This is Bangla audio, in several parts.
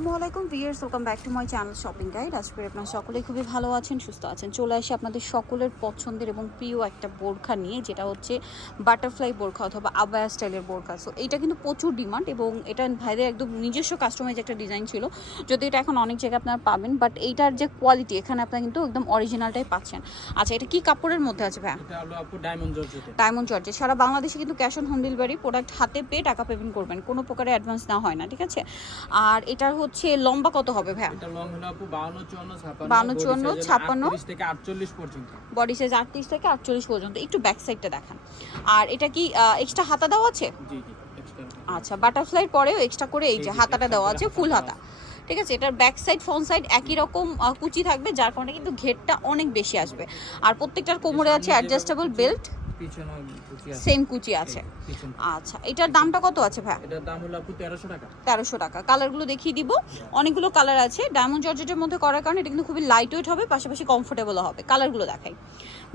আসসালামু আলাইকুম viewers welcome back to my channel shopping guide. আজ করে আপনারা সকলেই খুবই ভালো আছেন সুস্থ আছেন। চলে আসি আপনাদের সকলের পছন্দের এবং প্রিয় একটা বোরখা নিয়ে যেটা হচ্ছে বাটারফ্লাই বোরখা অথবা আবায়া স্টাইলের বোরখা। সো এটা কিন্তু প্রচুর ডিমান্ড এবং এটা ভাইদের একদম নিজস্ব কাস্টমাইজ একটা ডিজাইন ছিল। যদি এটা এখন অনেক জায়গায় আপনারা পাবেন বাট এইটার যে কোয়ালিটি এখানে আপনারা কিন্তু একদম অরিজিনালটাই পাচ্ছেন। আচ্ছা এটা কি কাপড়ের মধ্যে আছে ভাই ডায়মন্ড চর্চে সারা বাংলাদেশে কিন্তু cash on home delivery product হাতে পেয়ে টাকা পেমেন্ট করবেন। কোনো প্রকারের অ্যাডভান্স না হয় না ঠিক আছে? আর এটার হচ্ছে লম্বা কত হবে ভাইয়া? এটা লং হলো আপু 52 54 56 52, 56 থেকে 48 পর্যন্ত। বডি সাইজ আটত্রিশ থেকে আটচল্লিশ পর্যন্ত। একটু ব্যাক সাইডটা দেখান। আর এটা কি এক্সট্রা হাতা দেওয়া আছে? জি জি আচ্ছা বাটারফ্লাইয়ের পরেও এক্সট্রা করে এই যে হাতাটা দেওয়া আছে ফুল হাতা। ঠিক আছে এটার ব্যাক সাইড ফ্রন্ট সাইড একই রকম কুচি থাকবে যার কারণে কিন্তু ঘেরটা অনেক বেশি আসবে। আর প্রত্যেকটার কোমরে আছে অ্যাডজাস্টেবল বেল্ট সেম কুচি আছে। আচ্ছা এটার দামটা কত আছে ভাই এটার দাম হলো আপু 1300 টাকা। তেরোশো টাকা। কালারগুলো দেখিয়ে দিব। অনেকগুলো কালার আছে। ডায়মন্ড জর্জেটের মধ্যে করার কারণে এটা কিন্তু খুবই লাইট ওয়েট হবে পাশাপাশি কমফোর্টেবলও হবে। কালারগুলো দেখাই।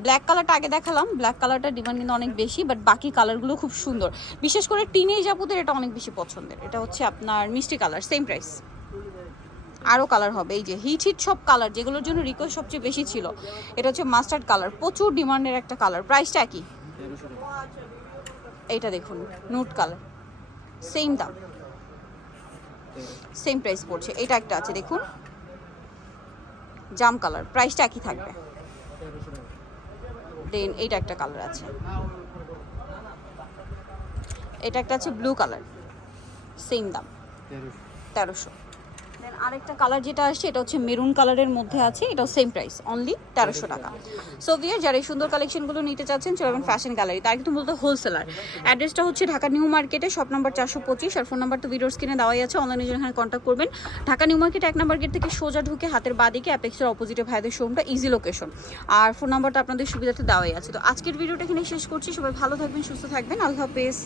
ব্ল্যাক কালারটা আগে দেখালাম। ব্ল্যাক কালারটার ডিমান্ড কিন্তু অনেক বেশি বাট বাকি কালারগুলো খুব সুন্দর। বিশেষ করে টিনেজ আপুদের এটা অনেক বেশি পছন্দের। এটা হচ্ছে আপনার মিষ্টি কালার সেম প্রাইস আরও কালার হবে। এই যে হিট হিট সব কালার যেগুলোর জন্য রিকোয়েস্ট সবচেয়ে বেশি ছিল এটা হচ্ছে মাস্টার্ড কালার প্রচুর ডিমান্ডের একটা কালার প্রাইসটা কি 1300 টাকা এইটা দেখুন নুট কালার সেম দাম। সেম প্রাইস পড়ছে। এটা একটা আছে, দেখুন। জাম কালার প্রাইসটা একই থাকবে। দেন এইটা একটা কালার আছে। এটা একটা আছে ব্লু কালার সেম দাম। তেরোশো। আরেকটা কালার যেটা আসছে, এটা হচ্ছে মেরুন কালারের মধ্যে আছে, এটাও সেম প্রাইস অনলি তেরোশো টাকা। সো ভিয়ার যারা এই সুন্দর কালেকশনগুলো নিতে চাচ্ছেন চলবেন ফ্যাশন গ্যালারি তার কিন্তু মূলত হোলসেলার অ্যাড্রেসটা হচ্ছে ঢাকা নিউ মার্কেটে শপ নাম্বার চারশো পঁচিশ, আর ফোন নাম্বার তো ভিডিওর স্ক্রিনে দেওয়াই আছে অনলাইনে জন্য এখানে কন্ট্যাক্ট করবেন। ঢাকা নিউ মার্কেট এক নাম্বার গেট থেকে সোজা ঢুকে হাতের বাদিকে অ্যাপেক্সের অপোজিটে ভাইদের শোরুমটা ইজি লোকেশন আর ফোন নাম্বারটা আপনাদের সুবিধাতে দেওয়াই আছে। তো আজকের ভিডিওটা এখানে শেষ করছি, সবাই ভালো থাকবেন, সুস্থ থাকবেন, আল্লাহ হাফেজ।